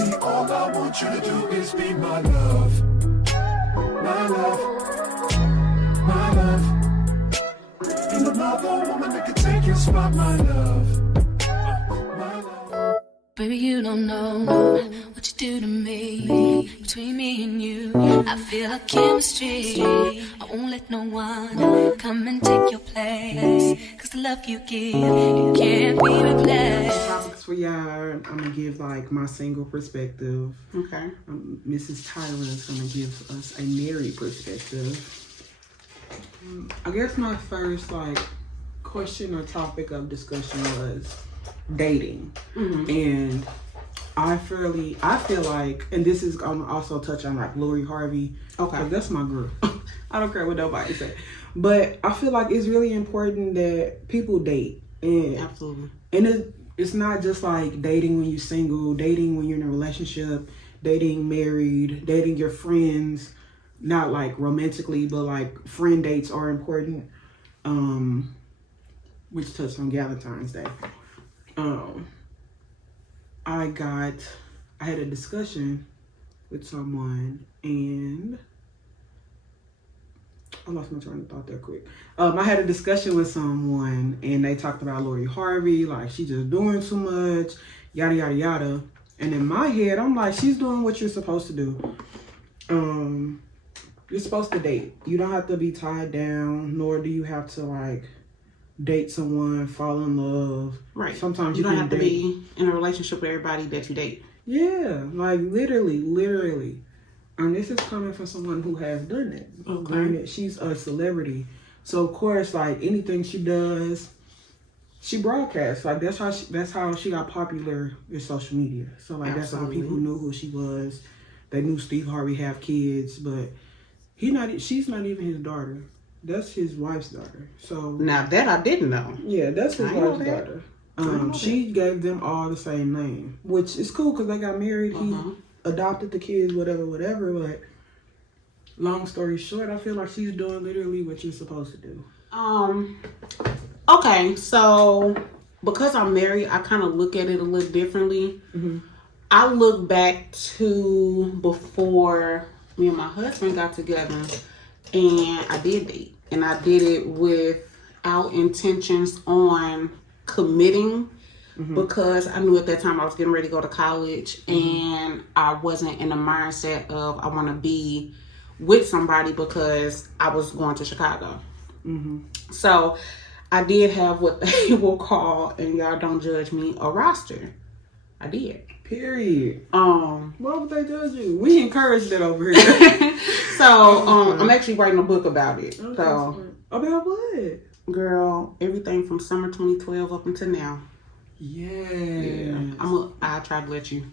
See, all I want you to do is be my love. My love. My love. Ain't another woman that can take your spot, my love. My love. Baby, you don't know what you do to me. Between me and you, I feel a chemistry. I won't let no one come and take your place. Cause the love you give, it can't be replaced. Topics for y'all. I'm gonna give like my single perspective. Okay. Mrs. Tyra is gonna give us a married perspective. I guess my first like question or topic of discussion was dating. And I feel like, and this is gonna also touch on like Laurie Harvey. Okay, that's my girl. I don't care what nobody say, but I feel like it's really important that people date. And absolutely. And it's not just like dating when you're single, dating when you're in a relationship, dating married, dating your friends. Not like romantically, but like friend dates are important. Which touched on Galentine's Day. I had a discussion with someone and I lost my train of thought there quick. I had a discussion with someone and they talked about Laurie Harvey, like she just doing too much, yada yada yada. And in my head, I'm like, she's doing what you're supposed to do. You're supposed to date. You don't have to be tied down, nor do you have to like date someone, fall in love. Right. Sometimes you don't have to be in a relationship with everybody that you date. Yeah, like literally. And this is coming from someone who has done it. Okay. Granted, she's a celebrity. So of course, like anything she does, she broadcasts. Like that's how she got popular in social media. So like That's how people knew who she was. They knew Steve Harvey have kids, but she's not even his daughter. That's his wife's daughter. So now that I didn't know. Yeah, that's his wife's daughter. She gave them all the same name, which is cool because they got married. He adopted the kids, whatever. But long story short, I feel like she's doing literally what you're supposed to do. Okay, so because I'm married, I kind of look at it a little differently. I look back to before me and my husband got together, and I did date, and I did it without intentions on committing because I knew at that time I was getting ready to go to college and I wasn't in the mindset of I want to be with somebody because I was going to Chicago. So I did have what they will call, and y'all don't judge me, a roster. I did. Period. Why would they judge you? We encourage that over here. So I'm actually writing a book about it. Okay, so about what? Girl, everything from summer 2012 up until now. Yeah. I'll try to let you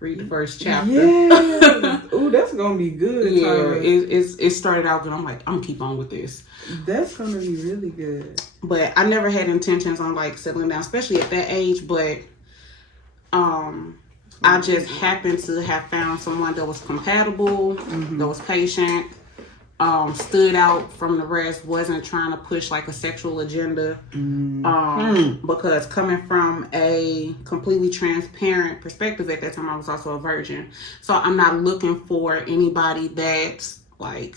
read the first chapter. Yeah. Ooh, that's gonna be good. Yeah, it started out good. I'm like, I'm gonna keep on with this. That's gonna be really good. But I never had intentions on like settling down, especially at that age. But I just happened to have found someone that was compatible, that was patient, stood out from the rest, wasn't trying to push like a sexual agenda. Because coming from a completely transparent perspective at that time, I was also a virgin. So I'm not looking for anybody that's like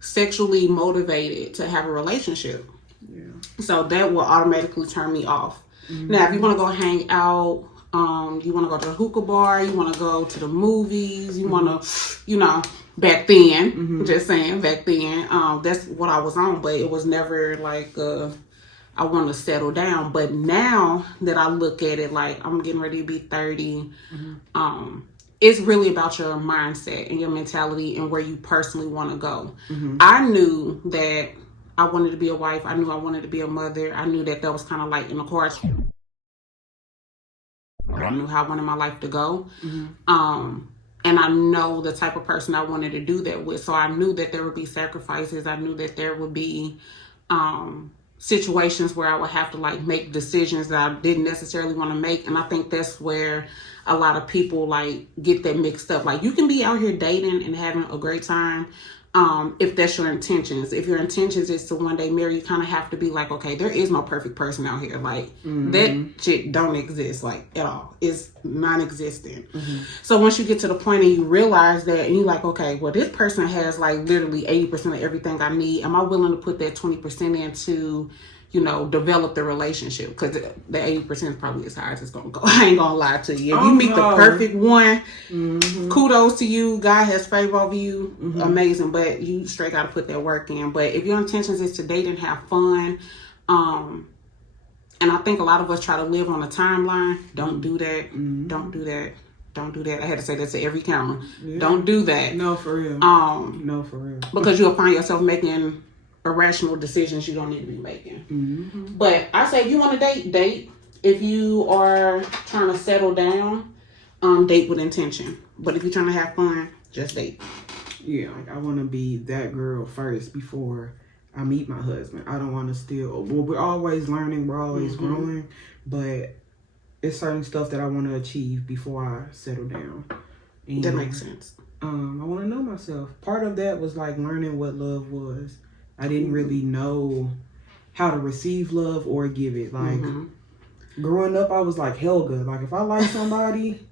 sexually motivated to have a relationship. Yeah. So that will automatically turn me off. Now, if you want to go hang out, you want to go to the hookah bar, you want to go to the movies, you want to, back then, just saying, back then, that's what I was on, but it was never like, I want to settle down. But now that I look at it, like I'm getting ready to be 30, it's really about your mindset and your mentality and where you personally want to go. I knew that I wanted to be a wife. I knew I wanted to be a mother. I knew that was kind of like in the cards. I knew how I wanted my life to go. And I know the type of person I wanted to do that with. So I knew that there would be sacrifices. I knew that there would be situations where I would have to like make decisions that I didn't necessarily want to make. And I think that's where a lot of people like get that mixed up. Like you can be out here dating and having a great time, If that's your intentions. If your intentions is to one day marry, you kind of have to be like, okay, there is no perfect person out here. Like, that shit don't exist, like, at all. It's non-existent. So once you get to the point and you realize that, and you're like, okay, well, this person has, like, literally 80% of everything I need. Am I willing to put that 20% into, you know, develop the relationship? Because the 80% is probably as high as it's going to go. I ain't going to lie to you. If you meet the perfect one, kudos to you. God has favor over you. Amazing. But you straight got to put that work in. But if your intentions is to date and have fun, and I think a lot of us try to live on a timeline, don't do that. Don't do that. Don't do that. I had to say that to every camera. Yeah. Don't do that. No, for real. No, for real. Because you'll find yourself making irrational decisions you don't need to be making. But I say if you want to date. If you are trying to settle down, date with intention. But if you're trying to have fun, just date. Yeah, like I want to be that girl first before I meet my husband. I don't want to still. Well, we're always learning. We're always growing. But it's certain stuff that I want to achieve before I settle down. And, that makes sense. I want to know myself. Part of that was like learning what love was. I didn't really know how to receive love or give it. Like, growing up, I was like Helga. Like, if I like somebody,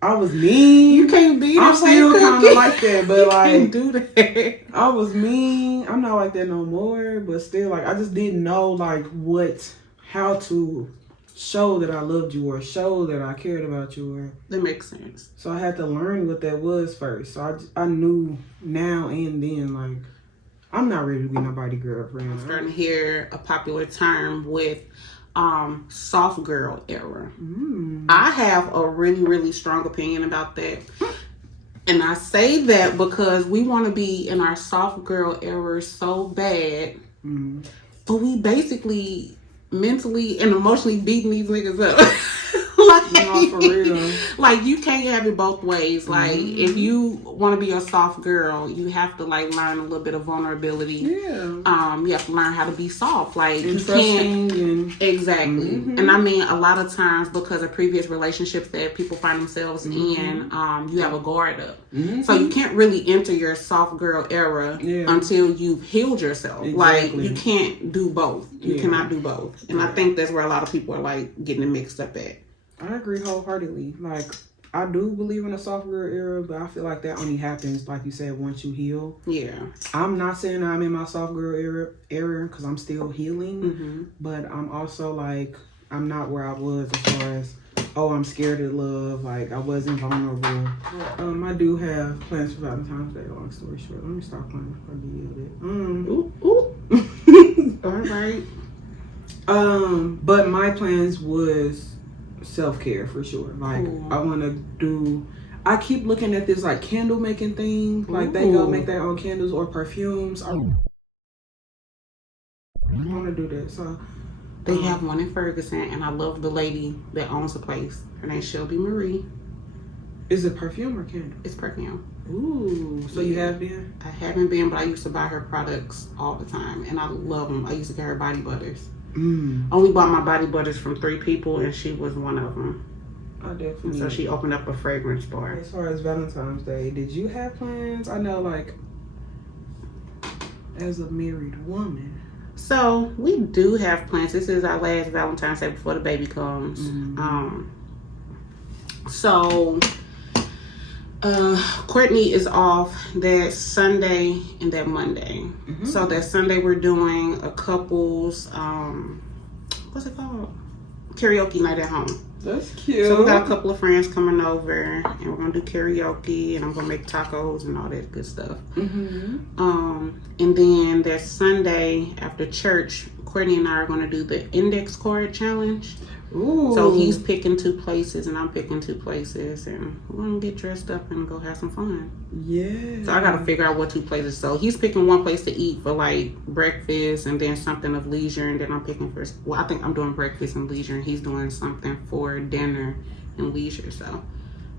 I was mean. You can't be that. I'm still kind of like that, but like, can't do that. I was mean. I'm not like that no more, but still, like, I just didn't know, like, how to show that I loved you or show that I cared about you. Or that makes sense. So I had to learn what that was first. So I knew now and then, like, I'm not ready to be nobody's girlfriend. I'm starting to hear a popular term with soft girl era. I have a really, really strong opinion about that. And I say that because we want to be in our soft girl era so bad. But we basically mentally and emotionally beating these niggas up. Like, no, for real. Like, you can't have it both ways. Like, if you want to be a soft girl, you have to, like, learn a little bit of vulnerability. Yeah. You have to learn how to be soft. Like, and you can't. Exactly. And I mean, a lot of times because of previous relationships that people find themselves in, you have a guard up. So you can't really enter your soft girl era until you've healed yourself. Exactly. Like, you can't do both. You cannot do both. And I think that's where a lot of people are, like, getting it mixed up at. I agree wholeheartly. Like, I do believe in a soft girl era, but I feel like that only happens, like you said, once you heal. Yeah. I'm not saying I'm in my soft girl era because I'm still healing, but I'm also, like, I'm not where I was as far as, I'm scared of love. Like, I wasn't vulnerable. I do have plans for Valentine's Day, long story short. Let me stop playing before I get it. All right. But my plans was self-care for sure. Like, I want to do, I keep looking at this like candle making thing. Like, they go make their own candles or perfumes. I want to do that. So they have one in Ferguson, and I love the lady that owns the place. Her name's Shelby Marie. Is it perfume or candle? It's perfume. Ooh, so you have been? I haven't been, but I used to buy her products all the time, and I love them. I used to get her body butters. Only bought my body butters from 3 people, and she was one of them. I definitely. So she opened up a fragrance bar. As far as Valentine's Day, did you have plans? I know, like, as a married woman. So we do have plans. This is our last Valentine's Day before the baby comes. Courtney is off that Sunday and that Monday. So that Sunday we're doing a couple's what's it called? Karaoke night at home. That's cute. So we got a couple of friends coming over, and we're gonna do karaoke, and I'm gonna make tacos and all that good stuff. And then that Sunday after church, Courtney and I are gonna do the index card challenge. Ooh. So he's picking 2 places and I'm picking 2 places, and we're gonna get dressed up and go have some fun. Yeah. So I gotta figure out what 2 places. So he's picking one place to eat for like breakfast and then something of leisure, and then I'm picking for, I think I'm doing breakfast and leisure, and he's doing something for dinner and leisure. So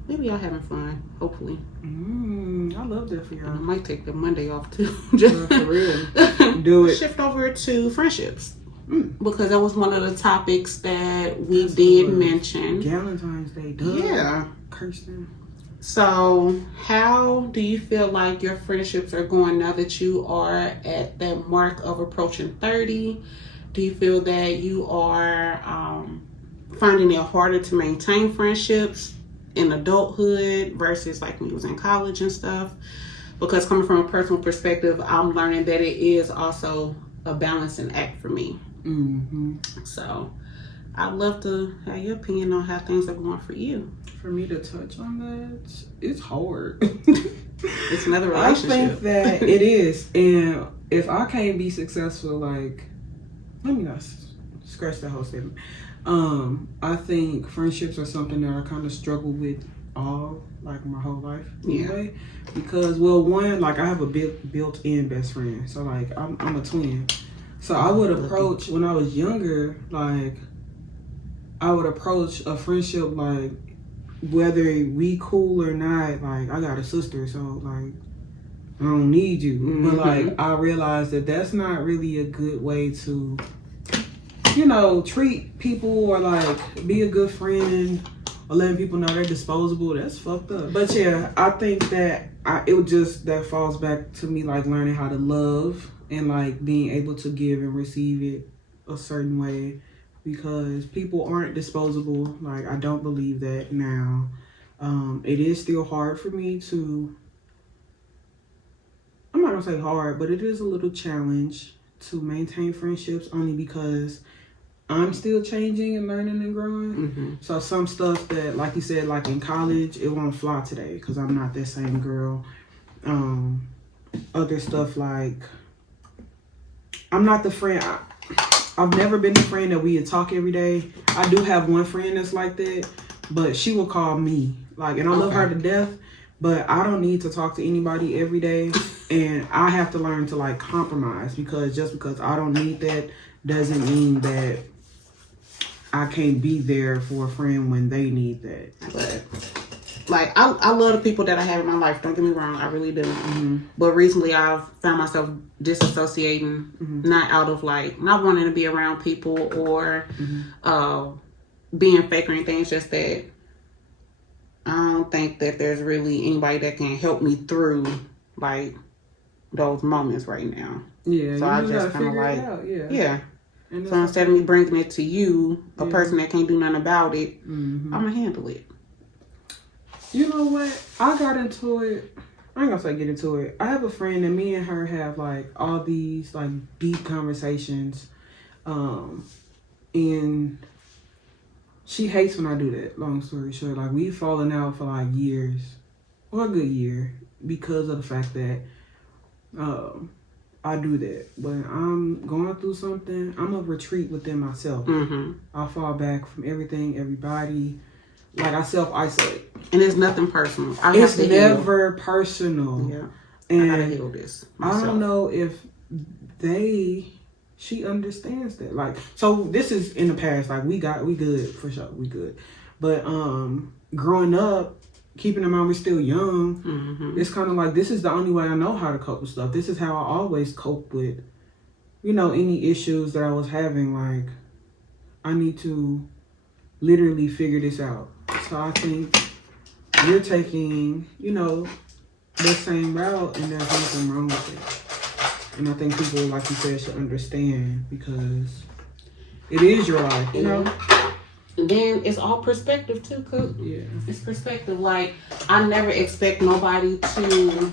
maybe y'all having fun, hopefully. I love that for y'all. And I might take the Monday off too. Just for real. Do it. Shift over to friendships. Because that was one of the topics that we did mention. Galentine's Day, duh. Yeah. Kirsten. So, how do you feel like your friendships are going now that you are at that mark of approaching 30? Do you feel that you are finding it harder to maintain friendships in adulthood versus like when you was in college and stuff? Because coming from a personal perspective, I'm learning that it is also a balancing act for me. So, I'd love to have your opinion on how things are going for you. For me to touch on that, it's hard. It's another relationship. I think that it is. And if I can't be successful, like, let me not scratch that whole statement. I think friendships are something that I kind of struggle with my whole life anyway. Because, well, one, like, I have a built-in best friend. So, like, I'm a twin. So I would approach, when I was younger, like, I would approach a friendship, like, whether we cool or not, like, I got a sister, so, like, I don't need you. But, like, I realized that that's not really a good way to, you know, treat people or, like, be a good friend or letting people know they're disposable. That's fucked up. But, yeah, I think that that falls back to me, like, learning how to love and, like, being able to give and receive it a certain way. Because people aren't disposable. Like, I don't believe that now. It is still hard for me to, I'm not gonna say hard, but it is a little challenge to maintain friendships only because I'm still changing and learning and growing. So some stuff that, like you said, like in college, it won't fly today because I'm not that same girl. Other stuff like, I'm not the friend, I've never been the friend that we would talk every day. I do have one friend that's like that, but she will call me. Like, and I love her to death, but I don't need to talk to anybody every day. And I have to learn to, like, compromise, because just because I don't need that doesn't mean that I can't be there for a friend when they need that. But, like, I love the people that I have in my life. Don't get me wrong, I really do. But recently I've found myself disassociating, not out of, like, not wanting to be around people or being fake or anything. It's just that I don't think that there's really anybody that can help me through, like, those moments right now. Yeah, so I just kind of like, So instead of me bringing it to you, a person that can't do nothing about it, I'm gonna handle it. You know what? I got into it. I ain't gonna say get into it. I have a friend and me and her have, like, all these, like, deep conversations. And she hates when I do that, long story short. Like, we've fallen out for, like, years. Or a good year. Because of the fact that I do that. When I'm going through something, I'm a retreat within myself. I fall back from everything, everybody. Like, I self-isolate. And it's nothing personal. It's never personal. Yeah. And I gotta handle this myself. I don't know if she understands that. Like, so this is in the past. Like, we good for sure. We good. But growing up, keeping in mind we're still young, it's kind of like, this is the only way I know how to cope with stuff. This is how I always cope with, you know, any issues that I was having. Like, I need to literally figure this out. So I think you're taking, you know, the same route, and there's nothing wrong with it. And I think people, like you said, should understand, because it is your life, you know? And then it's all perspective too, Coop. Yeah. It's perspective. Like, I never expect nobody to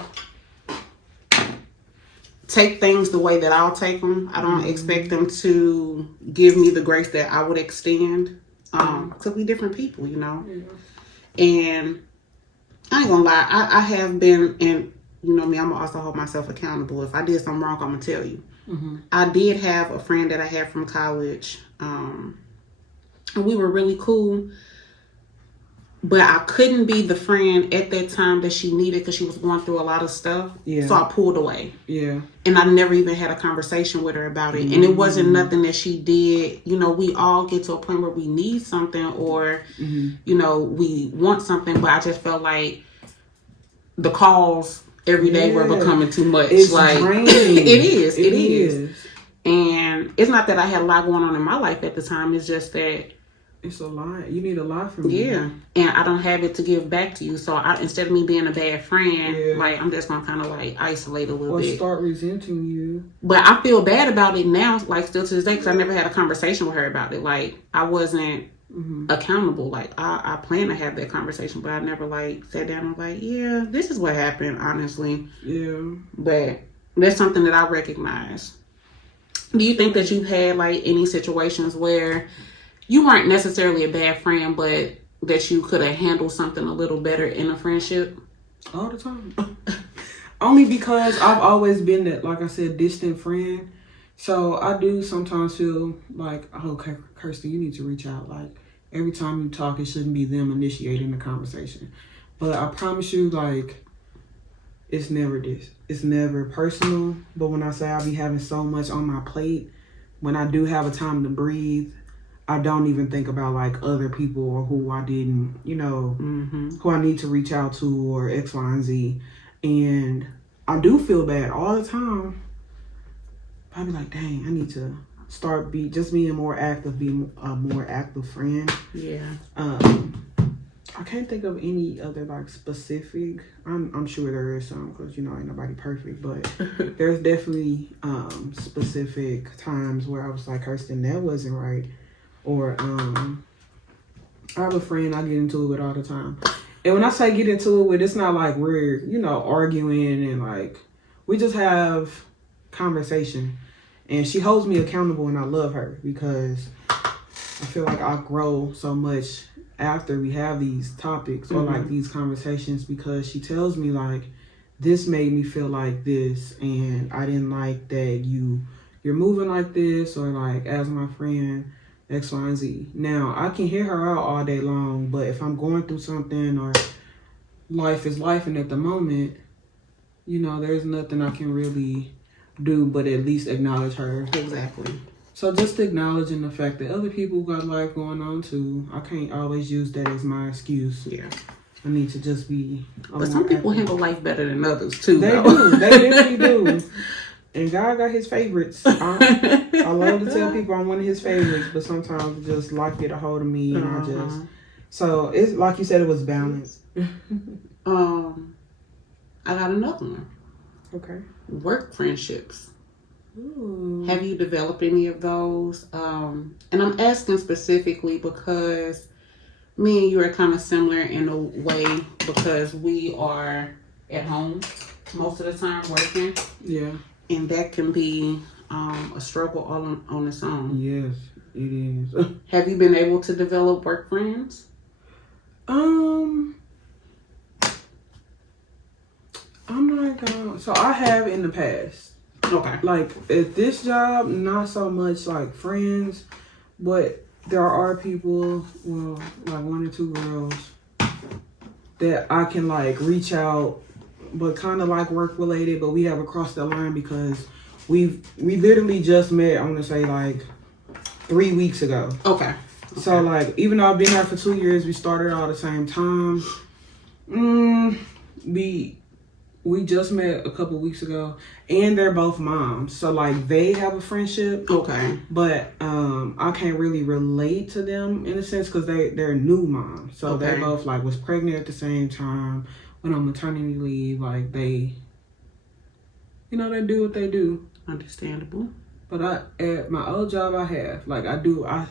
take things the way that I'll take them. I don't expect them to give me the grace that I would extend. Because we different people, you know? Yeah. And I ain't gonna lie, I have been, and you know me, I'm gonna also hold myself accountable. If I did something wrong, I'm gonna tell you. I did have a friend that I had from college, and we were really cool, but I couldn't be the friend at that time that she needed because she was going through a lot of stuff. Yeah. So I pulled away. Yeah. And I never even had a conversation with her about it. And it wasn't nothing that she did. You know, we all get to a point where we need something, or, you know, we want something, but I just felt like the calls every day were becoming too much. It's like draining. It is. And it's not that I had a lot going on in my life at the time. It's just that It's a lot. You need a lot from me. Yeah, and I don't have it to give back to you. So instead of me being a bad friend, like I'm just gonna kind of like isolate a little bit. Or start resenting you. But I feel bad about it now, like still to this day, because I never had a conversation with her about it. Like I wasn't accountable. Like I plan to have that conversation, but I never like sat down and like, yeah, this is what happened, honestly. Yeah. But that's something that I recognize. Do you think that you've had like any situations where you weren't necessarily a bad friend, but that you could have handled something a little better in a friendship? All the time. Only because I've always been that, like I said, distant friend. So I do sometimes feel like, oh, Kirsty, you need to reach out. Like, every time you talk, it shouldn't be them initiating the conversation. But I promise you, like, it's never this. It's never personal. But when I say I be having so much on my plate, when I do have a time to breathe, I don't even think about like other people or who I didn't, who I need to reach out to or X, Y, and Z. And I do feel bad all the time. I be like, dang, I need to start being more active, being a more active friend. Yeah. I can't think of any other like specific. I'm sure there is some because ain't nobody perfect, but there's definitely specific times where I was like, Kirsten, that wasn't right. Or I have a friend I get into it with all the time. And when I say get into it with, it's not like we're, arguing and like, we just have conversation. And she holds me accountable and I love her because I feel like I grow so much after we have these topics or like these conversations because she tells me like, this made me feel like this and I didn't like that you're moving like this or like as my friend, X, Y, and Z. Now, I can hear her out all day long, but if I'm going through something or life is life and at the moment, there's nothing I can really do but at least acknowledge her. Exactly. So just acknowledging the fact that other people got life going on too. I can't always use that as my excuse. Yeah. I need to just be... But some people handle life better than others too. They do. They definitely do. And God got his favorites. I love to tell people I'm one of his favorites, but sometimes just life get a hold of me and So it's like you said, it was balanced. I got another one. Okay. Work friendships. Ooh. Have you developed any of those? And I'm asking specifically because me and you are kind of similar in a way because we are at home most of the time working. Yeah. And that can be a struggle all on its own. Yes, it is. Have you been able to develop work friends? I'm not gonna... So I have in the past. Okay. Like at this job, not so much like friends, but there are people, well, like one or two girls that I can like reach out, but kind of like work related, but we have crossed the line because we literally just met, I want to say like 3 weeks ago. Okay. So like, even though I've been here for 2 years, we started all the same time. We just met a couple weeks ago, and they're both moms. So like, they have a friendship. Okay. But I can't really relate to them in a sense because they're new moms. So they both like was pregnant at the same time, went on maternity leave. Like they do what they do. Understandable. But at my old job,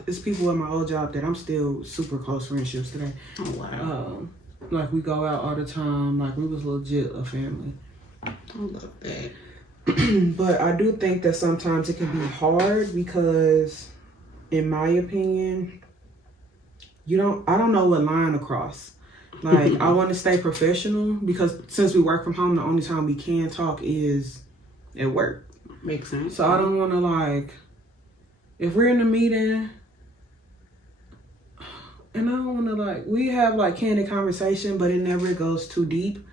it's people at my old job that I'm still super close friendships today. Oh, wow. Like we go out all the time. Like we was legit a family. I love that. But I do think that sometimes it can be hard because, in my opinion, I don't know what line to cross. Like I want to stay professional because since we work from home, the only time we can talk is at work. Makes sense. So I don't want to like, if we're in a meeting, and I don't want to like, we have like candid conversation, but it never goes too deep.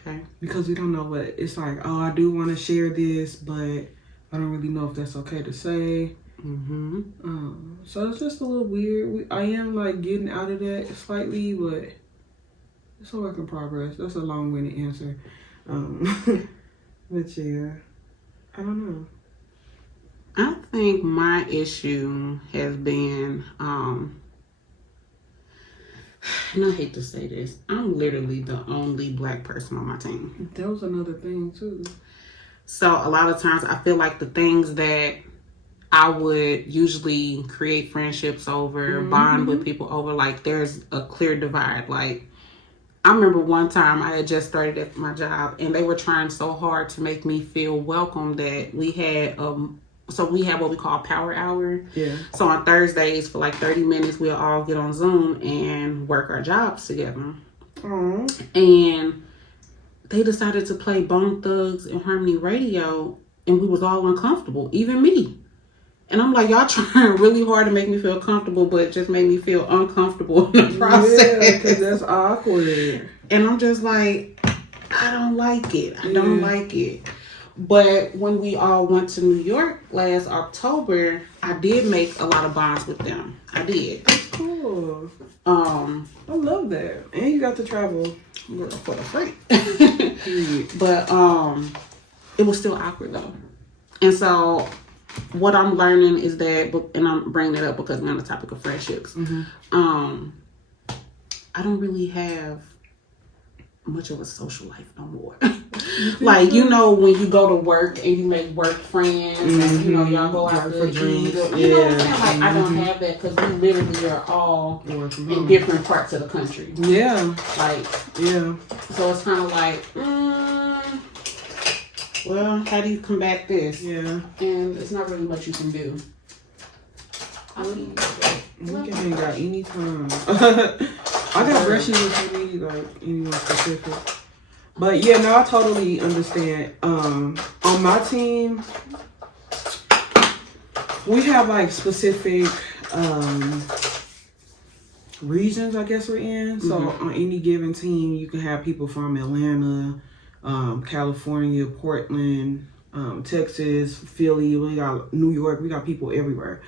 Okay. Because we don't know what, it's like, oh, I do want to share this, but I don't really know if that's okay to say. So it's just a little weird. I am like getting out of that slightly, but it's a work in progress. That's a long-winded answer. But yeah, I don't know. I think my issue has been and I hate to say this, I'm literally the only black person on my team. That was another thing too. So a lot of times I feel like the things that I would usually create friendships over, bond with people over, like there's a clear divide. Like I remember one time I had just started at my job and they were trying so hard to make me feel welcome that we had we have what we call power hour. Yeah. So on Thursdays for like 30 minutes we'll all get on Zoom and work our jobs together. Aww. And they decided to play Bone Thugs and Harmony Radio and we was all uncomfortable, even me. And I'm like, y'all trying really hard to make me feel comfortable, but it just made me feel uncomfortable in the process. Yeah, because that's awkward. And I'm just like, I don't like it. I don't like it. But when we all went to New York last October, I did make a lot of bonds with them. I did. That's cool. I love that. And you got to travel For the free. Period. But it was still awkward though. And so what I'm learning is that, and I'm bringing it up because we're on the topic of friendships. I don't really have much of a social life no more. Like, you know, when you go to work and you make work friends and, you know, y'all go out to eat. Or, you know what I'm saying? Like, I don't have that because we literally are all in different parts of the country. Yeah. Like, yeah. So it's kind of like, well, how do you combat this? Yeah. And it's not really much you can do. I mean, we can hang out anytime. I got brushes if you need, like, anyone specific. But yeah, no, I totally understand. On my team, we have like specific regions, I guess we're in. So on any given team, you can have people from Atlanta, California, Portland, Texas, Philly, we got New York, we got people everywhere.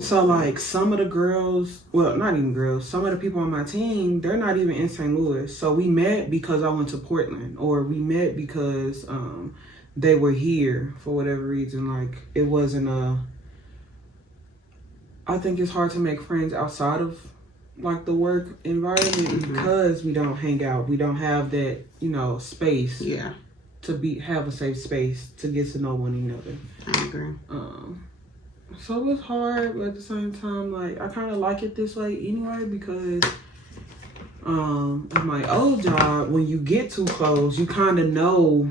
So like some of the girls, well, not even girls, some of the people on my team, they're not even in St. Louis. So we met because I went to Portland, or we met because they were here for whatever reason. Like it wasn't I think it's hard to make friends outside of like the work environment because we don't hang out. We don't have that, you know, space. Yeah. To have a safe space to get to know one another. I agree. So it's hard, but at the same time, like I kind of like it this way anyway because at my old job, when you get too close, you kind of know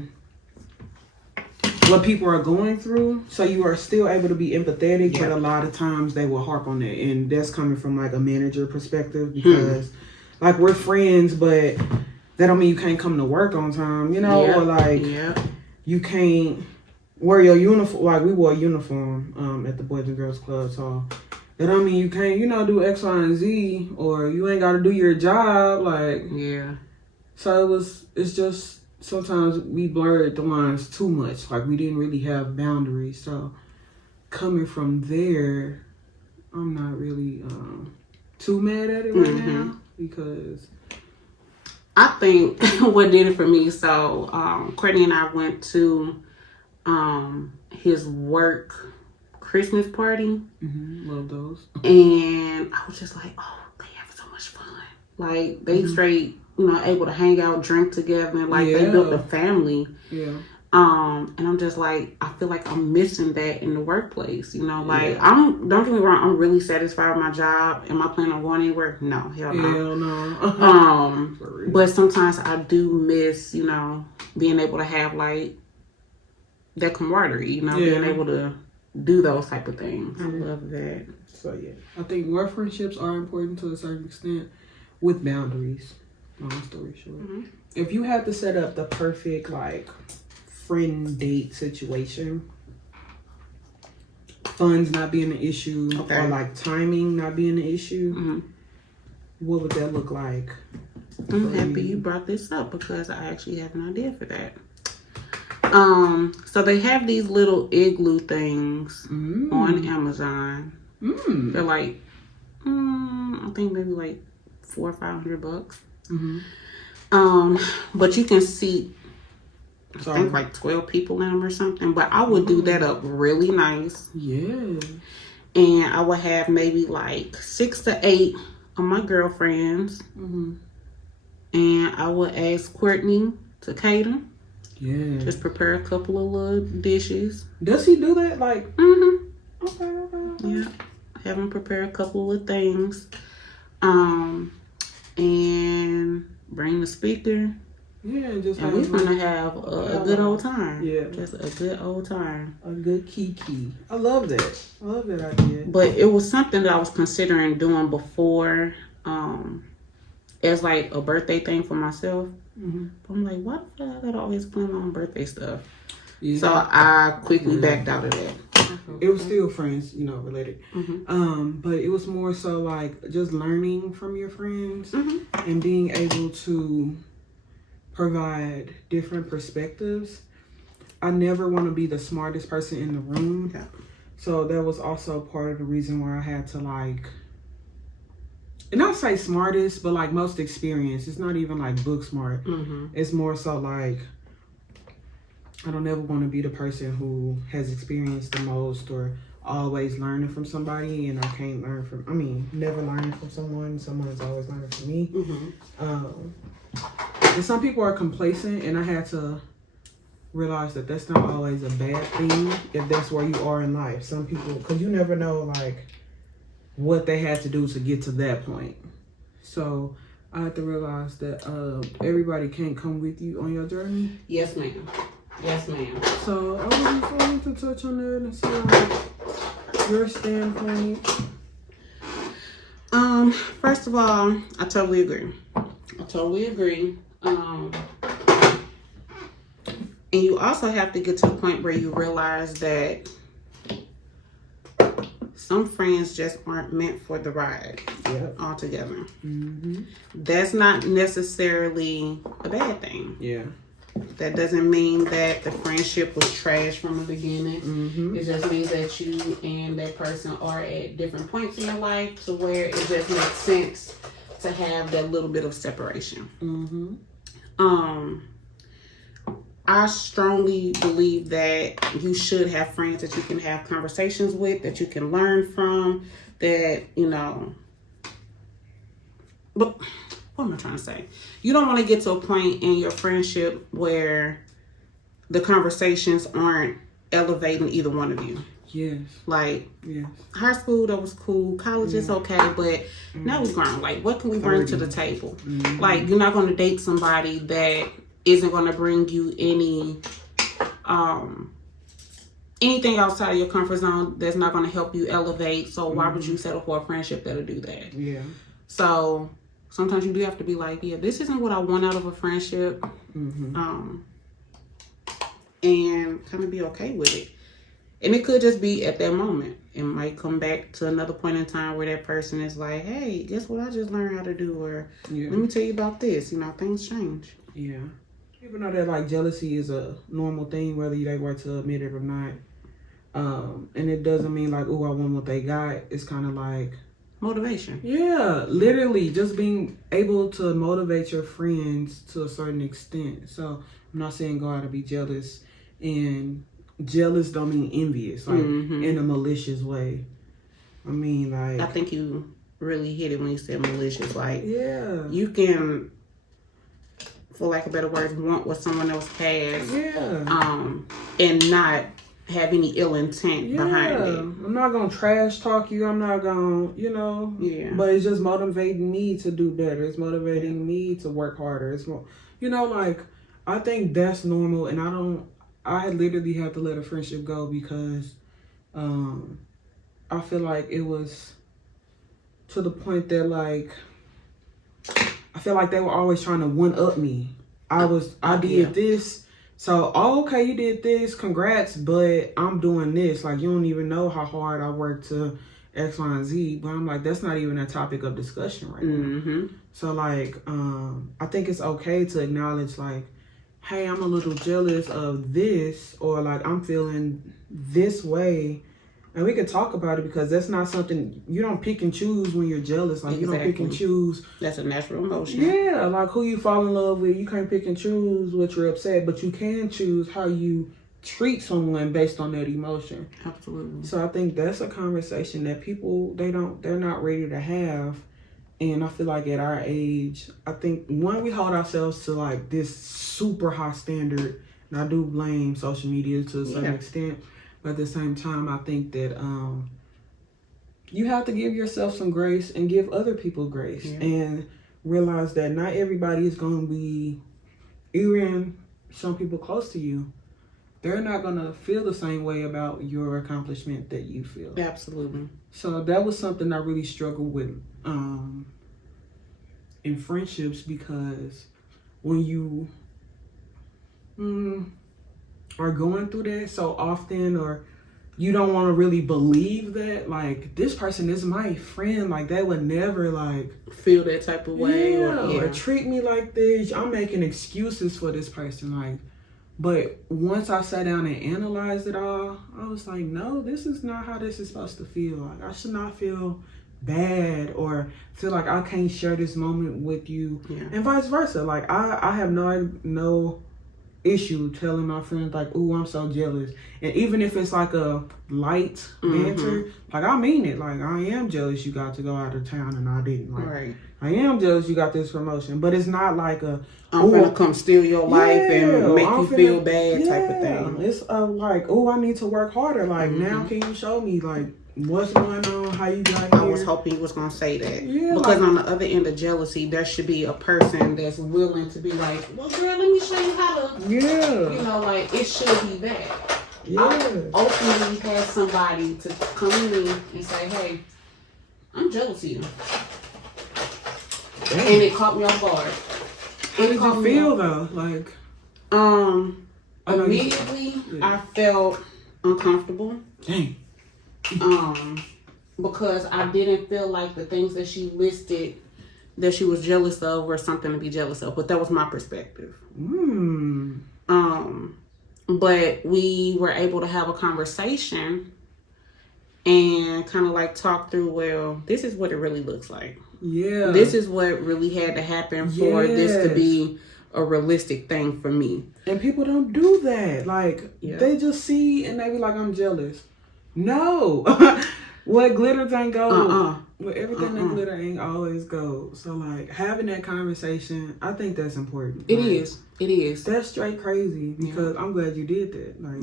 what people are going through, so you are still able to be empathetic. But a lot of times they will harp on that, and that's coming from like a manager perspective because, like, we're friends, but that don't mean you can't come to work on time, you know, or like you can't wear your uniform. Like we wore a uniform at the Boys and Girls Club, so that don't mean you can't, you know, do X, Y, and Z, or you ain't got to do your job. Like so it's just sometimes we blurred the lines too much. Like we didn't really have boundaries. So coming from there, I'm not really too mad at it right now because I think what did it for me, so Courtney and I went to his work Christmas party. Love those. And I was just like, oh, they have so much fun. Like they straight, you know, able to hang out, drink together, and like they built a family. Yeah. And I'm just like, I feel like I'm missing that in the workplace, you know, like don't get me wrong, I'm really satisfied with my job. Am I planning on going anywhere? No, hell no. Hell no. But sometimes I do miss, you know, being able to have like that camaraderie, you know, being able to do those type of things. I love that. So yeah, I think work friendships are important to a certain extent with boundaries. Long story short, if you had to set up the perfect like friend date situation, funds not being an issue or like timing not being an issue, what would that look like? I'm happy you brought this up because I actually have an idea for that. So they have these little igloo things on Amazon. They're like, I think maybe like $400 or $500. But you can seat, I think like 12 people in them or something. But I would do that up really nice. Yeah. And I would have maybe like 6 to 8 my girlfriends. Mm-hmm. And I would ask Courtney to cater. Yeah. Just prepare a couple of little dishes. Does he do that? Like, Okay. Yeah. Have him prepare a couple of things. And bring the speaker. Yeah, just and we're gonna have a good old time. Yeah. Just a good old time. A good kiki. I love that. I love that idea. But it was something that I was considering doing before, as like a birthday thing for myself. Mm-hmm. I'm like, why do I gotta always plan on birthday stuff? Yeah. So I quickly backed out of that. It was still friends, related. Mm-hmm. But it was more so like just learning from your friends Mm-hmm. and being able to provide different perspectives. I never want to be the smartest person in the room. Yeah. So that was also part of the reason why I had to like, and not say smartest, but like most experienced. It's not even like book smart. Mm-hmm. It's more so like, I don't ever want to be the person who has experienced the most or always learning from somebody, and I can't learn from, never learning from someone. Someone is always learning from me. Mm-hmm. And some people are complacent, and I had to realize that that's not always a bad thing if that's where you are in life. Some people, because you never know like what they had to do to get to that point. So I had to realize that everybody can't come with you on your journey. Yes, ma'am. Yes, ma'am. So I wanted to touch on that and see like your standpoint. First of all, I totally agree. And you also have to get to the point where you realize that some friends just aren't meant for the ride altogether. Mm-hmm. That's not necessarily a bad thing. Yeah. That doesn't mean that the friendship was trash from the beginning. Mm-hmm. It just means that you and that person are at different points in your life to where it just makes sense to have that little bit of separation. Mm-hmm. I strongly believe that you should have friends that you can have conversations with, that you can learn from, that, but what am I trying to say? You don't want to get to a point in your friendship where the conversations aren't elevating either one of you. Yes. Like, yes. High school, that was cool. College is okay, but now we're grown. Like, what can we bring to the table? Mm-hmm. Like, you're not going to date somebody that isn't going to bring you anything outside of your comfort zone that's not going to help you elevate. So why would you settle for a friendship that'll do that? Yeah. So sometimes you do have to be like, yeah, this isn't what I want out of a friendship. Mm-hmm. And kind of be okay with it. And it could just be at that moment. It might come back to another point in time where that person is like, hey, guess what I just learned how to do? Or let me tell you about this. Things change. Yeah. Even though that like jealousy is a normal thing, whether they were to admit it or not. And it doesn't mean like, oh, I want what they got. It's kind of like motivation. Yeah, literally just being able to motivate your friends to a certain extent. So I'm not saying go out and be jealous, and jealous don't mean envious, like in a malicious way. I think you really hit it when you said malicious. Like, yeah, you can, for lack of better words, want what someone else has. Yeah. And not have any ill intent behind it. I'm not gonna trash talk you. I'm not gonna, Yeah. But it's just motivating me to do better. It's motivating me to work harder. It's more, I think that's normal, and I literally had to let a friendship go because I feel like it was to the point that like I feel like they were always trying to one up me. I did this. So, okay, you did this, congrats, but I'm doing this. Like, you don't even know how hard I worked to X, Y, and Z. But I'm like, that's not even a topic of discussion right now. So, like, I think it's okay to acknowledge, like, hey, I'm a little jealous of this, or, like, I'm feeling this way. And we can talk about it because that's not something, you don't pick and choose when you're jealous. Like, you don't pick and choose. That's a natural emotion. Yeah, like who you fall in love with. You can't pick and choose what you're upset, but you can choose how you treat someone based on that emotion. Absolutely. So I think that's a conversation that people, they're not ready to have. And I feel like at our age, I think when we hold ourselves to like this super high standard, and I do blame social media to a certain extent, but at the same time, I think that you have to give yourself some grace and give other people grace, and realize that not everybody is going to be, even some people close to you, they're not going to feel the same way about your accomplishment that you feel. Absolutely. So that was something I really struggled with in friendships, because when you are going through that so often, or you don't want to really believe that, like, this person is my friend, like, they would never, like, feel that type of way, or treat me like this. I'm making excuses for this person, like. But once I sat down and analyzed it all, I was like, no, this is not how this is supposed to feel. Like, I should not feel bad or feel like I can't share this moment with you, and vice versa. Like, I have no issue telling my friends, like, ooh, I'm so jealous. And even if it's like a light banter, like, I mean it. Like, I am jealous you got to go out of town and I didn't. Like, I am jealous you got this promotion. But it's not like I'm gonna come steal your life and make you feel bad type of thing. It's like, oh, I need to work harder. Like, now can you show me, like, what's going on, how you got here? I was hoping you was gonna say that. Because on the other end of jealousy, there should be a person that's willing to be like, well, girl, let me show you how to, you know, like, it should be that. I ultimately had somebody to come to me and say, hey, I'm jealous of you. Damn. And it caught me off guard. How did you feel though? Like, immediately I felt uncomfortable. Dang. Because I didn't feel like the things that she listed that she was jealous of were something to be jealous of. But that was my perspective. But we were able to have a conversation and kind of like talk through, well, this is what it really looks like. Yeah. This is what really had to happen for this to be a realistic thing for me. And people don't do that. Like, they just see and they be like, I'm jealous. No. What glitters ain't gold. Well, everything that glitter ain't always gold. So, like, having that conversation, I think that's important. It is. It is. That's straight crazy, because I'm glad you did that. Like,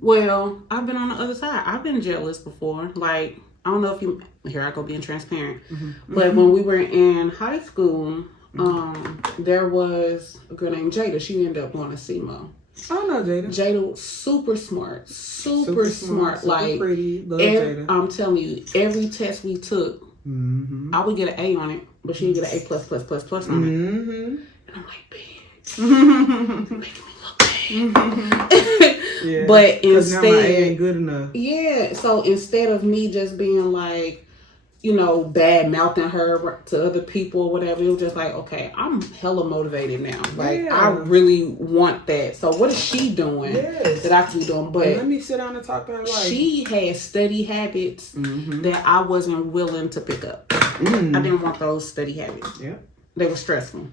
well, I've been on the other side. I've been jealous before. Like, I don't know if you... Here I go being transparent. But when we were in high school, there was a girl named Jada. She ended up going to SEMO. I know Jada. Jada was super smart. Super smart. Super like, pretty. Love Jada. I'm telling you, every test we took, I would get an A on it, but she would get an A+++ on it. And I'm like, bitch, you're making me look bad. But instead, now my A ain't good enough. Yeah. So instead of me just being like, you know, bad mouthing her to other people or whatever, it was just like, okay, I'm hella motivated now. Like, I really want that. So what is she doing that I can be doing? But let me sit down and talk to her. Like, she had study habits that I wasn't willing to pick up. I didn't want those study habits. They were stressful.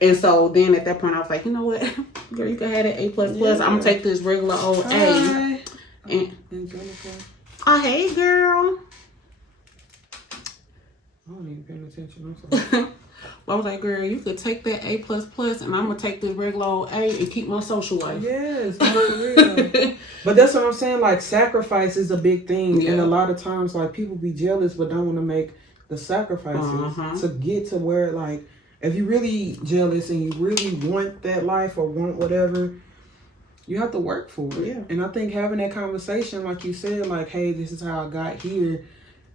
And so then at that point I was like, you know what, girl, you can have that A++. I'm gonna take this regular old A. And oh, hey, girl. I wasn't even paying attention. I'm sorry. I was like, girl, you could take that A++ and I'm gonna take this regular old A and keep my social life. Yes, for real. But that's what I'm saying. Like, sacrifice is a big thing, and a lot of times, like, people be jealous but don't want to make the sacrifices to get to where, like, if you're really jealous and you really want that life or want whatever, you have to work for it. And I think having that conversation, like you said, like, hey, this is how I got here.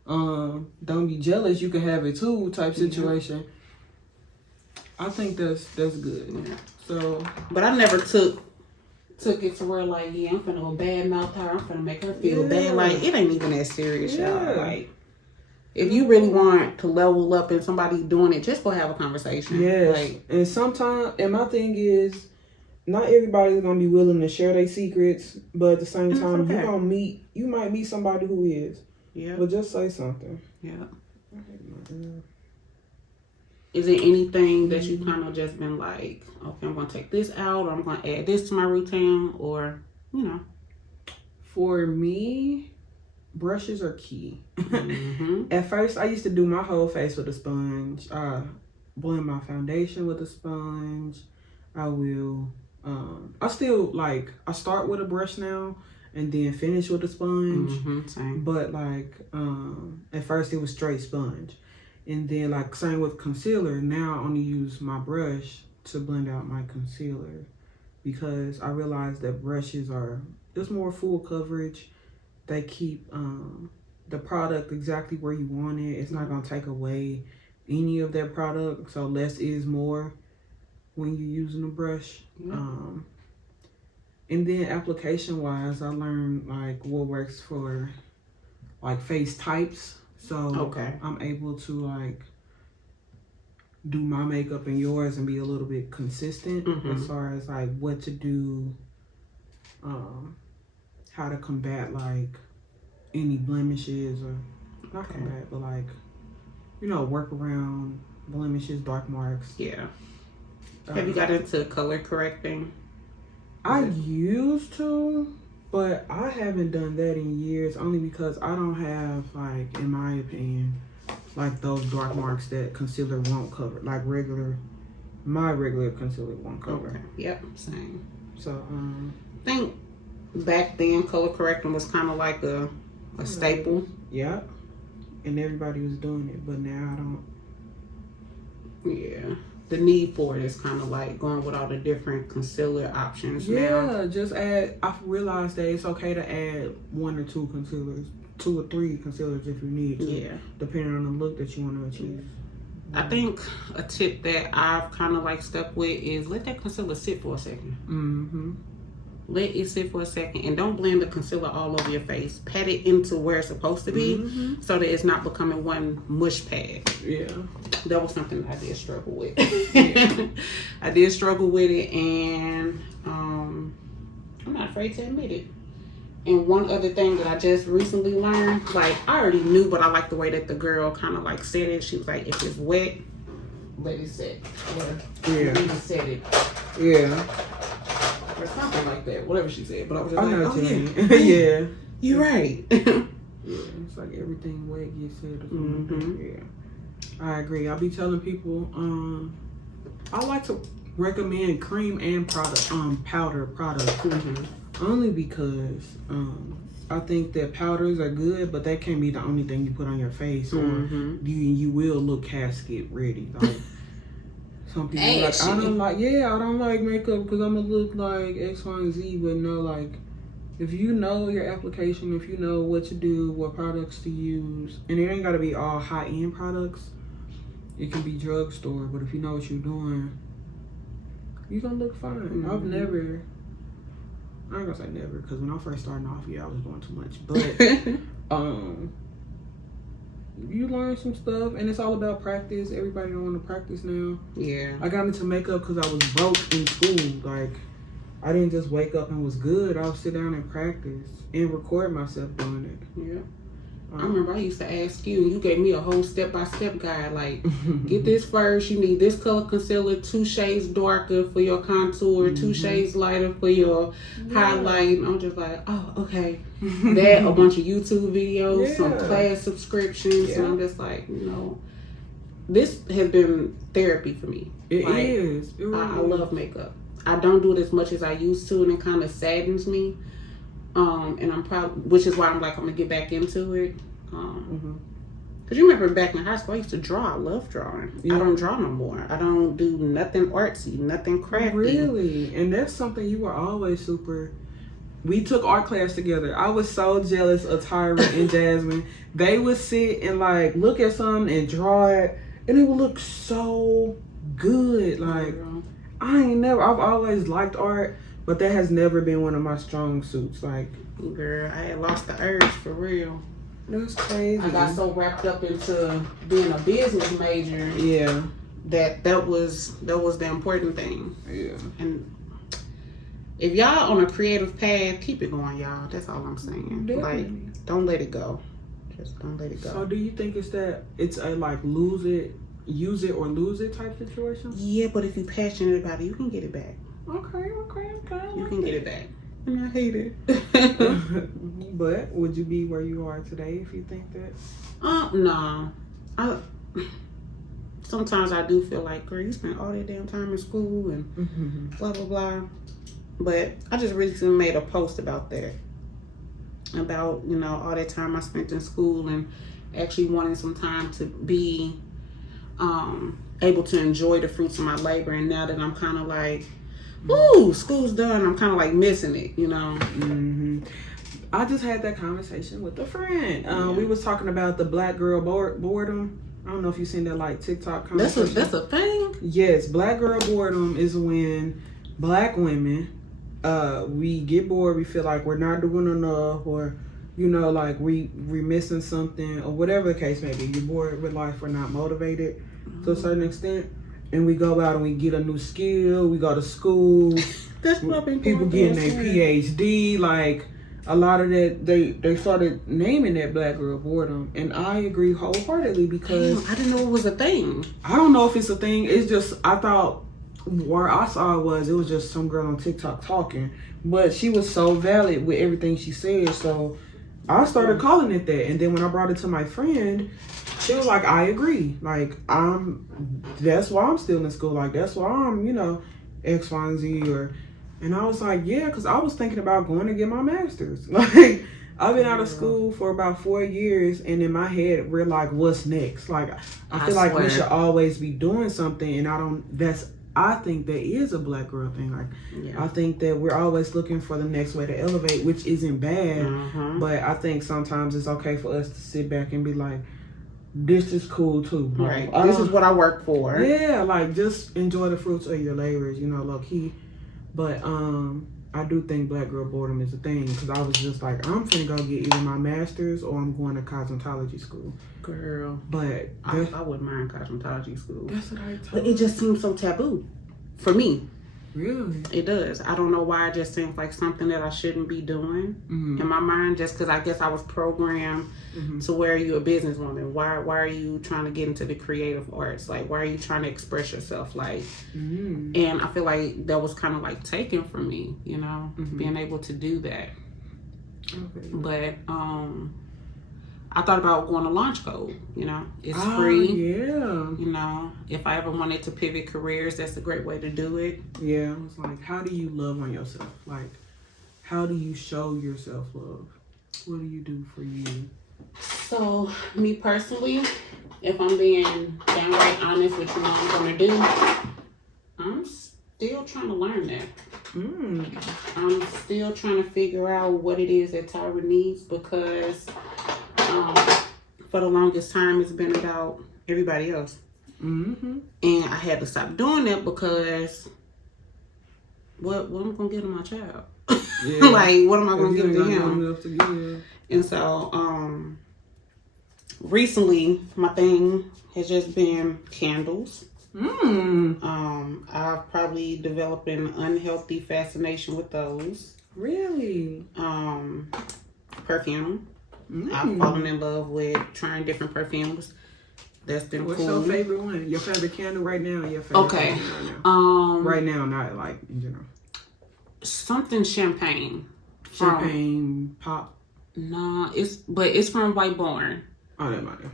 Don't be jealous. You can have it too, type situation. I think that's good. So, but I never took it to where, like, I'm finna go bad mouth her. I'm finna make her feel bad. Like, it ain't even that serious, y'all. Like, if you really want to level up and somebody doing it, just go have a conversation. Like, and sometimes, and my thing is, not everybody's gonna be willing to share their secrets, but at the same time, you might meet somebody who is. But just say something. Is there anything that you kind of just been like, okay, I'm gonna take this out, or I'm gonna add this to my routine, or, you know? For me, brushes are key. Mm-hmm. At first, I used to do my whole face with a sponge. Blend my foundation with a sponge. I will. I still like. I start with a brush now, and then finish with a sponge. Mm-hmm. Same. But like, at first it was straight sponge, and then like same with concealer. Now I only use my brush to blend out my concealer, because I realized that brushes are just more full coverage. They keep the product exactly where you want it. It's not gonna take away any of that product. So less is more when you're using a brush. And then application wise, I learned like what works for like face types. So I'm able to like do my makeup and yours and be a little bit consistent as far as like what to do, how to combat like any blemishes, or not combat, but like, you know, work around blemishes, dark marks. Yeah. Have you got into color correcting? I used to, but I haven't done that in years, only because I don't have, like, in my opinion, like those dark marks that concealer won't cover. Like my regular concealer won't cover. Okay. Yep, same. So, I think back then color correcting was kind of like a staple. Yeah. And everybody was doing it, but now I don't. Yeah. The need for it is kind of like going with all the different concealer options now. Yeah, just add. I've realized that it's okay to add 1 or 2 concealers, 2 or 3 concealers if you need to. Yeah. Depending on the look that you want to achieve. I think a tip that I've kind of like stuck with is let that concealer sit for a second. Mm-hmm. Let it sit for a second, and don't blend the concealer all over your face. Pat it into where it's supposed to be, so that it's not becoming one mush pad. Yeah. That was something I did struggle with. I did struggle with it, and I'm not afraid to admit it. And one other thing that I just recently learned, like I already knew, but I like the way that the girl kind of like said it. She was like, if it's wet, let it set. Or let it set it. Yeah. Or something like that, whatever she said. But I was just like, oh yeah, yeah, you're right. Yeah, it's like everything wet gets said. Yeah, I agree. I'll be telling people, I like to recommend cream and powder products, only because I think that powders are good, but that can't be the only thing you put on your face, or you will look casket ready. Like, some people are like, I don't like makeup because I'm gonna look like X, Y, and Z. But no, like, if you know your application, if you know what to do, what products to use, and it ain't gotta be all high-end products. It can be drugstore, but if you know what you're doing, you're gonna look fine. I ain't gonna say never, because when I first started off, I was doing too much. But you learn some stuff, and it's all about practice. Everybody don't want to practice now. Yeah. I got into makeup because I was broke in school. Like, I didn't just wake up and was good. I would sit down and practice and record myself doing it. Yeah. I remember I used to ask you, and you gave me a whole step-by-step guide. Like, get this first. You need this color concealer, 2 shades darker for your contour, 2 shades lighter for your highlight. And I'm just like, oh, okay. That, a bunch of YouTube videos, some class subscriptions. And I'm just like, you know, this has been therapy for me. It is. It really I love makeup. I don't do it as much as I used to, and it kind of saddens me. And I'm probably, which is why I'm like, I'm gonna get back into it. Cause you remember back in high school, I used to draw. I love drawing. I don't draw no more. I don't do nothing artsy, nothing crafty. Really? And that's something you were always super. We took art class together. I was so jealous of Tyra and Jasmine. They would sit and like look at something and draw it, and it would look so good. Like, I've always liked art, but that has never been one of my strong suits. Like, girl, I had lost the urge for real. That's crazy. I got so wrapped up into being a business major. Yeah. That was the important thing. Yeah. And if y'all on a creative path, keep it going, y'all. That's all I'm saying. Definitely. Like, don't let it go. Just don't let it go. So do you think it's a like use it or lose it type situation? Yeah, but if you're passionate about it, you can get it back. Okay. You can get it back. And I hate it. But would you be where you are today if you think that? No. Sometimes I do feel like, girl, you spent all that damn time in school and blah, blah, blah. But I just recently made a post about that. About, you know, all that time I spent in school and actually wanting some time to be able to enjoy the fruits of my labor. And now that I'm kind of like, ooh, school's done, I'm kind of like missing it, you know? I just had that conversation with a friend. We was talking about the black girl boredom. I don't know if you've seen that like TikTok conversation. That's a thing? Yes, black girl boredom is when black women, we get bored, we feel like we're not doing enough, or you know, like we're missing something, or whatever the case may be. You're bored with life, we're not motivated to a certain extent, and we go out and we get a new skill, we go to school. That's what I've been people getting their PhD, like a lot of that, they started naming that black girl boredom, and I agree wholeheartedly because I didn't know it was a thing. I don't know if it's a thing. It's just, I thought where I saw it was just some girl on TikTok talking, but she was so valid with everything she said, so I started calling it that. And then when I brought it to my friend, she was like, I agree, like that's why I'm still in school, like that's why I'm, you know, X, Y, and Z, and I was like, yeah, because I was thinking about going to get my master's. Like, I've been out of school for about 4 years, and in my head, we're like, what's next? Like, I feel like we should always be doing something, and I think that is a black girl thing. Like, I think that we're always looking for the next way to elevate, which isn't bad, but I think sometimes it's okay for us to sit back and be like, this is cool too. Right. This is what I work for. Yeah, like, just enjoy the fruits of your labors, you know, low key. But I do think black girl boredom is a thing, because I was just like, I'm finna go get either my master's or I'm going to cosmetology school. Girl. But I wouldn't mind cosmetology school. That's what I told. But it just seems so taboo for me. Really? It does. I don't know why. It just seems like something that I shouldn't be doing in my mind, just because I guess I was programmed to where you're a businesswoman. Why are you trying to get into the creative arts? Like, why are you trying to express yourself? Like, and I feel like that was kind of like taken from me, you know, being able to do that. Okay. But I thought about going to Launch Code, you know, it's free. Yeah. You know, if I ever wanted to pivot careers, that's a great way to do it. Yeah. It's like, how do you love on yourself? Like, how do you show yourself love? What do you do for you? So, me personally, if I'm being downright honest with you, what I'm going to do, I'm still trying to learn that. I'm still trying to figure out what it is that Tyra needs, because for the longest time it's been about everybody else. And I had to stop doing that, because what am I going to give to my child? Like, what am I going to give to him? And so recently my thing has just been candles. I've probably developed an unhealthy fascination with those. Really? Perfume. I've fallen in love with trying different perfumes. That's been What's cool. your favorite one? Your favorite candle right now? Your favorite candle right now? Right now, not like in general. Something champagne. Champagne pop. Nah, it's from White Barn. Oh, that might be.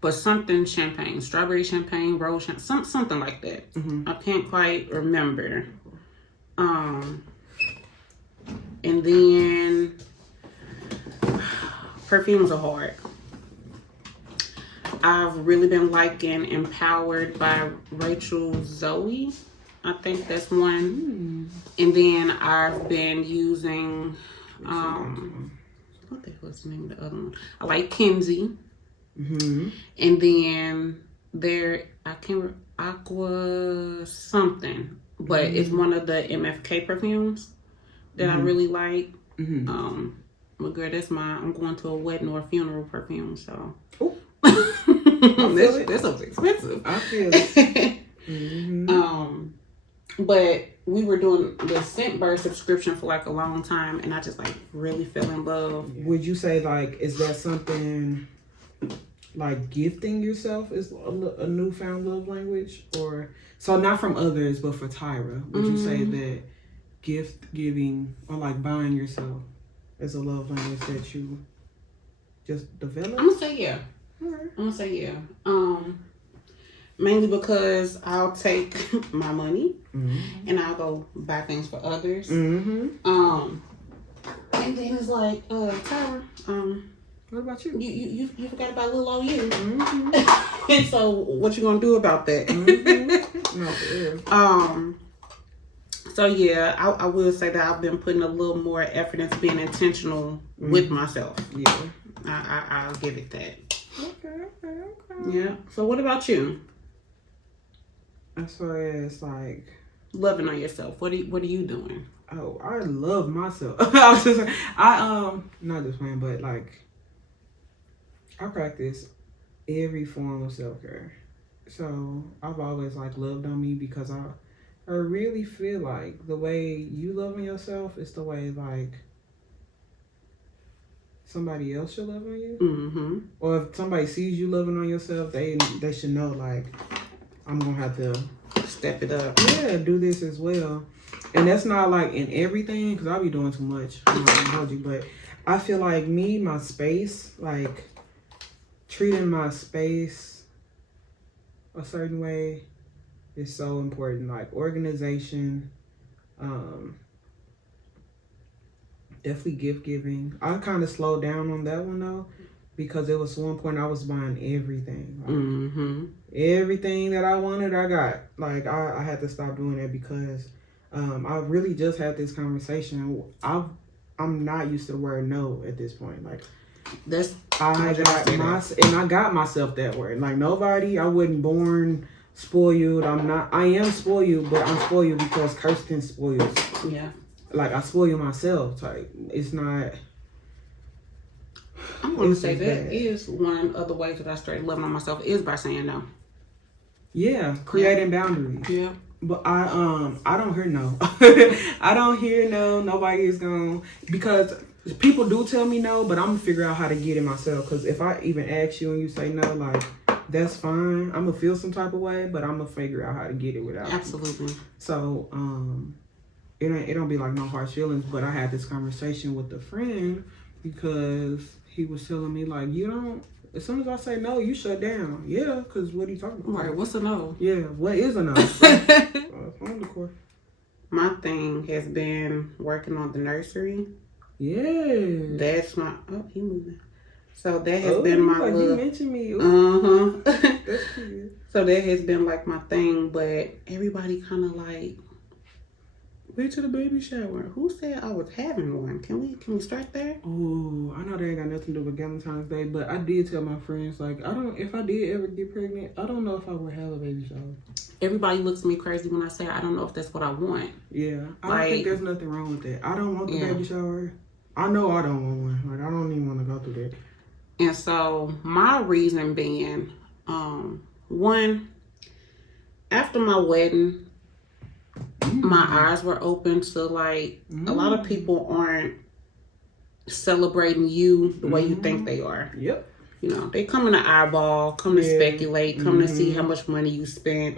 But something champagne, strawberry champagne, rose champagne, something like that. I can't quite remember. And then perfumes are hard. I've really been liking Empowered by Rachel Zoe. I think that's one. And then I've been using what the hell is the name of the other one? I like Kinsey. And then Aqua something, but it's one of the MFK perfumes that I really like. But girl, I'm going to a wedding or a funeral perfume, so. That sounds expensive. I feel it. But we were doing the Scentbird subscription for like a long time, and I just like really fell in love. Would you say, like, is that something like gifting yourself is a newfound love language? Or so not from others, but for Tyra, would you say that gift giving or like buying yourself as a love language that you just develop? I'm gonna say yeah. Alright. I'm gonna say yeah. Mainly because I'll take my money and I'll go buy things for others. Mm-hmm. And then it's like, Tyra, What about you? you forgot about little old you. Mm-hmm. And so what you gonna do about that? Mm-hmm. No, for real. So yeah, I will say that I've been putting a little more effort into being intentional with myself. Yeah. I'll give it that. Okay. Yeah. So what about you? As far as like, Loving on yourself. What are you doing? oh, I love myself. I was just, not just playing, but like, I practice every form of self-care. So I've always like loved on me because I really feel like the way you love on yourself is the way like somebody else should love on you. Mm-hmm. Or if somebody sees you loving on yourself, they should know like, I'm gonna have to Step it up. yeah, do this as well. And that's not like in everything, because I'll be doing too much. I'm not gonna hold you, but I feel like my space, like treating my space a certain way is so important. Like organization, definitely gift giving. I kind of slowed down on that one though, because it was one point I was buying everything. Like, everything that I wanted, I got. Like I had to stop doing that because I really just had this conversation. I'm not used to the word no at this point. Like I got myself that word. Like nobody, I wasn't born spoiled. I am spoiled, but I'm spoiled because Kirsten spoils. Yeah. Like I spoil myself. Like it's not. I'm going to say It's that bad. is one of the ways that I started loving on myself is by saying no. Yeah, creating boundaries. Yeah. But I don't hear no. I don't hear no. Nobody is going because people do tell me no, but I'm gonna figure out how to get it myself. Because if I even ask you and you say no, like that's fine. I'm gonna feel some type of way, but I'm gonna figure out how to get it without. Absolutely. So it don't be like no harsh feelings. But I had this conversation with a friend because he was telling me like you don't. As soon as I say no, you shut down. Yeah, because what are you talking about? Right. What's a no? Yeah, what is a no? My thing has been working on the nursery. Yeah. That's my. Oh, he moving. So that has been my like little. You mentioned me. Ooh. That's cute. So that has been like my thing, but everybody kind of like. Wait to the baby shower. Who said I was having one? Can we start there? Oh, I know that ain't got nothing to do with Galentine's Day, but I did tell my friends like if I did ever get pregnant, I don't know if I would have a baby shower. Everybody looks at me crazy when I say I don't know if that's what I want. Yeah, I Like- don't think there's nothing wrong with that. I don't want the Yeah. baby shower. I know I don't want one. Like I don't even want to go through that. And so my reason being, one, after my wedding, my eyes were open to like a lot of people aren't celebrating you the way you think they are. Yep. You know, they come in the eyeball, come to speculate, come to see how much money you spent.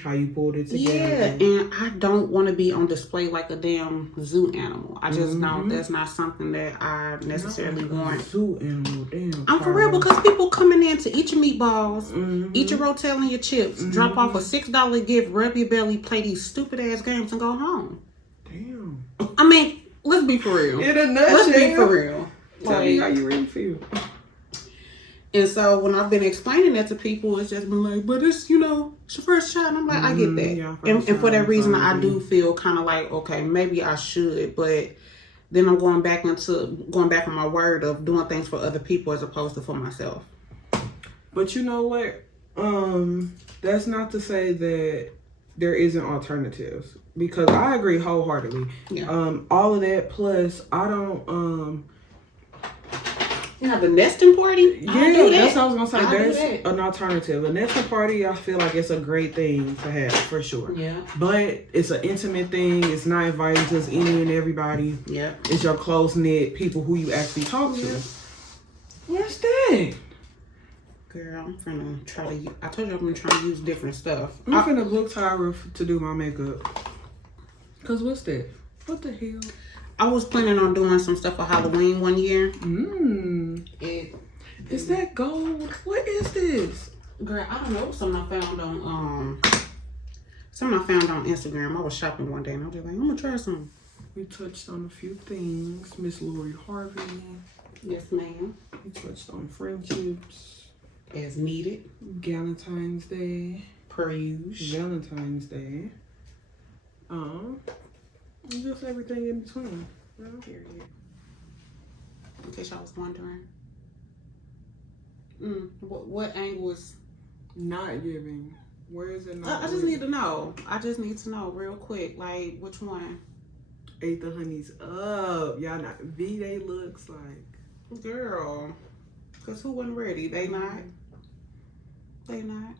How you pulled it together. Yeah, and I don't want to be on display like a damn zoo animal. I just don't. That's not something that I necessarily want. Zoo animal, damn. I'm for real because people coming in to eat your meatballs, eat your rotel and your chips, drop off a $6 gift, rub your belly, play these stupid ass games, and go home. Damn. I mean, let's be for real. In a nutshell. Let's be for real. Tell me how you really feel. And so when I've been explaining that to people, it's just been like, but it's, it's your first child. And I'm like, I get that. Yeah, and for that reason, I sorry. do feel kind of like, okay, maybe I should. But then I'm going back on my word of doing things for other people as opposed to for myself. But you know what? That's not to say that there isn't alternatives. Because I agree wholeheartedly. Yeah. All of that plus I don't You have the nesting party? yeah, I'll do that. that's what I was gonna say. I'll do There's that. an alternative. A nesting party, I feel like it's a great thing to have for sure. Yeah. But it's an intimate thing. It's not inviting just any and everybody. Yeah. It's your close knit people who you actually talk to. What's that? Girl, I'm finna try to. I told you I'm trying to use different stuff. I'm finna book Tyra to do my makeup. Cause what's that? What the hell? I was planning on doing some stuff for Halloween one year. Is that gold? What is this? Girl, I don't know. Something I found on Instagram. I was shopping one day and I was just like, I'm gonna try some. We touched on a few things. Miss Laurie Harvey. Yes, ma'am. We touched on friendships. As needed. Galentine's Day. Per usual. Valentine's Day. Just everything in between. Period. In case y'all was wondering. What angle is Not giving. Where is it not? I just need to know. I just need to know real quick. Like, which one? Ate the honeys up. Y'all not V-Day looks like. Girl. Because who wasn't ready? They not. They not.